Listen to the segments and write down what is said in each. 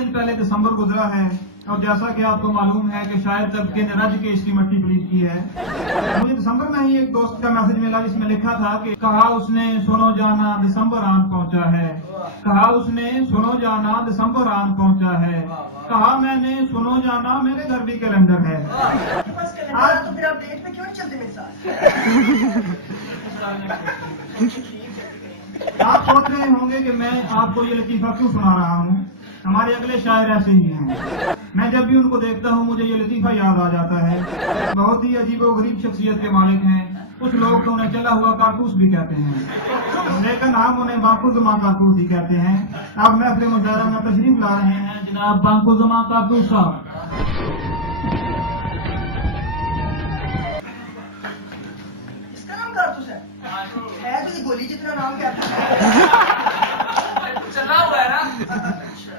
दिन पहले दिसंबर गुजरा है और जैसा कि आपको मालूम है कि शायद तबके ने रज के इसकी मट्टी पलीत की है। मुझे दिसंबर में ही एक दोस्त का मैसेज मिला जिसमें लिखा था कि कहा उसने सुनो जाना दिसंबर आन पहुंचा है, कहा उसने सुनो जाना दिसंबर आन पहुंचा है, कहा मैंने सुनो जाना मेरे घर भी कैलेंडर है। आज तो फिर आप डेट पे क्यों नहीं चलते मेरे साथ? आप सोच रहे होंगे कि मैं आपको ये लतीफा क्यों सुना रहा हूँ। हमारे अगले शायर ऐसे ही हैं। मैं जब भी उनको देखता हूँ मुझे ये लतीफा याद आ जाता है। बहुत ही अजीबो गरीब शख्सियत के मालिक हैं। कुछ लोग तो उन्हें चला हुआ कारतूस भी कहते हैं, लेकिन हम उन्हें बांकुज़मा कारतूस ही कहते हैं। अब महफिल मुशायरा में तशरीफ ला रहे हैं जनाब बांकुज़मा कारतूस साहब। इसका नाम कारतूस है तो ये गोली जितना नाम क्या है? चला हुआ है ना। अच्छा।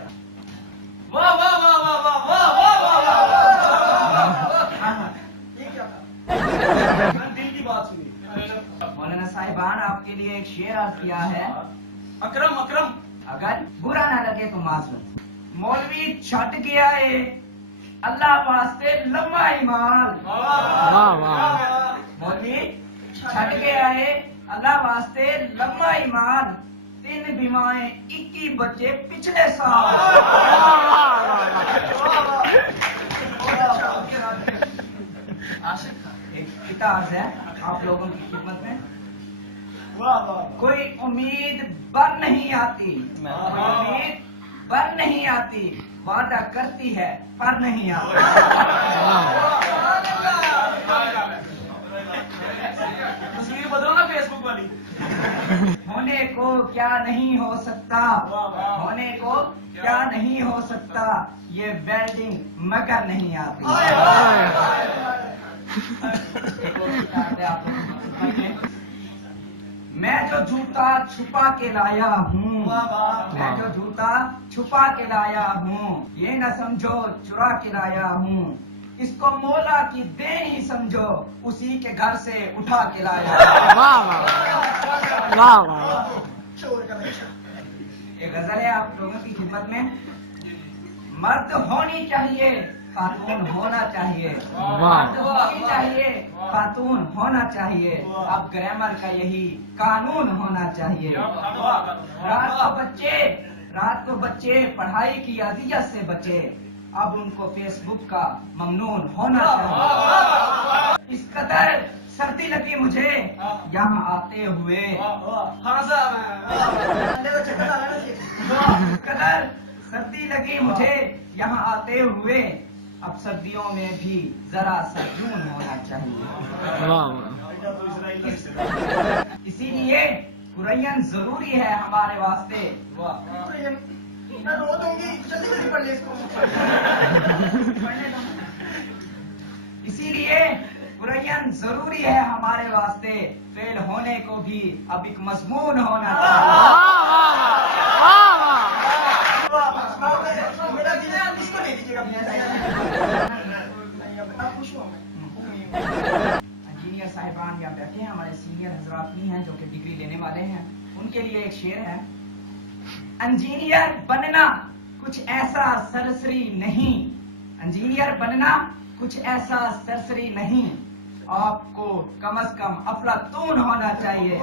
वाह वाह वाह वाह वाह वाह वाह वाह वाह। ये क्या था? दिल की बात सुनी। मौलाना साहिबान आपके लिए एक शेर अर्ज किया है। अकरम अकरम। अगर बुरा ना लगे तो माजूर। मौलवी छट गया है अल्लाह वास्ते लम्बा ईमान। वाह वाह। मौलवी छट गया है अल्लाह वास्ते लम्बा ईमान। 3 बीमाएं 21 बच्चे पिछले साल। एक किताब है आप लोगों की खिदमत में। कोई उम्मीद बर नहीं आती, कोई उम्मीद बर नहीं आती, वादा करती है पर नहीं आती। तस्वीर बदलो ना फेसबुक वाली। होने को क्या नहीं हो सकता, होने को क्या नहीं हो सकता, ये वेल्डिंग मगर नहीं आती। एक और किताब है आप लोगों की खिदमत में। मैं जो जूता छुपा के लाया हूँ, मैं जो जूता छुपा के लाया हूँ, ये न समझो चुरा के लाया हूँ। इसको मौला की देन ही समझो, उसी के घर से उठा के लाया। चोर का बच्चा। एक गजल है आप लोगों की खिदमत में। मर्द होनी चाहिए खातून होना चाहिए, मर्द होनी चाहिए खातून होना चाहिए। अब ग्रामर का यही कानून होना चाहिए। रात को बच्चे पढ़ाई की अजियत से बचे, अब उनको फेसबुक का ममनून होना चाहिए। इस कदर सर्दी लगी मुझे यहाँ आते हुए, कदर सर्दी लगी मुझे यहाँ आते हुए। अब सर्दियों में भी जरा सा जून होना चाहिए। इसीलिए कुरैन जरूरी है हमारे वास्ते। मैं रो दूंगी, जल्दी जल्दी पढ़ ले इसको। इसीलिए कुरैन जरूरी है हमारे वास्ते। फेल होने को भी अब एक मजमून होना मेरा दिल है, इसको ले लीजिएगा इंजीनियर साहिबान यहाँ बैठे हैं, हमारे सीनियर हजरात भी हैं जो कि डिग्री लेने वाले हैं। उनके लिए एक शेर है। इंजीनियर बनना कुछ ऐसा सरसरी नहीं, इंजीनियर बनना कुछ ऐसा सरसरी नहीं, आपको कम से कम अफलातून होना चाहिए।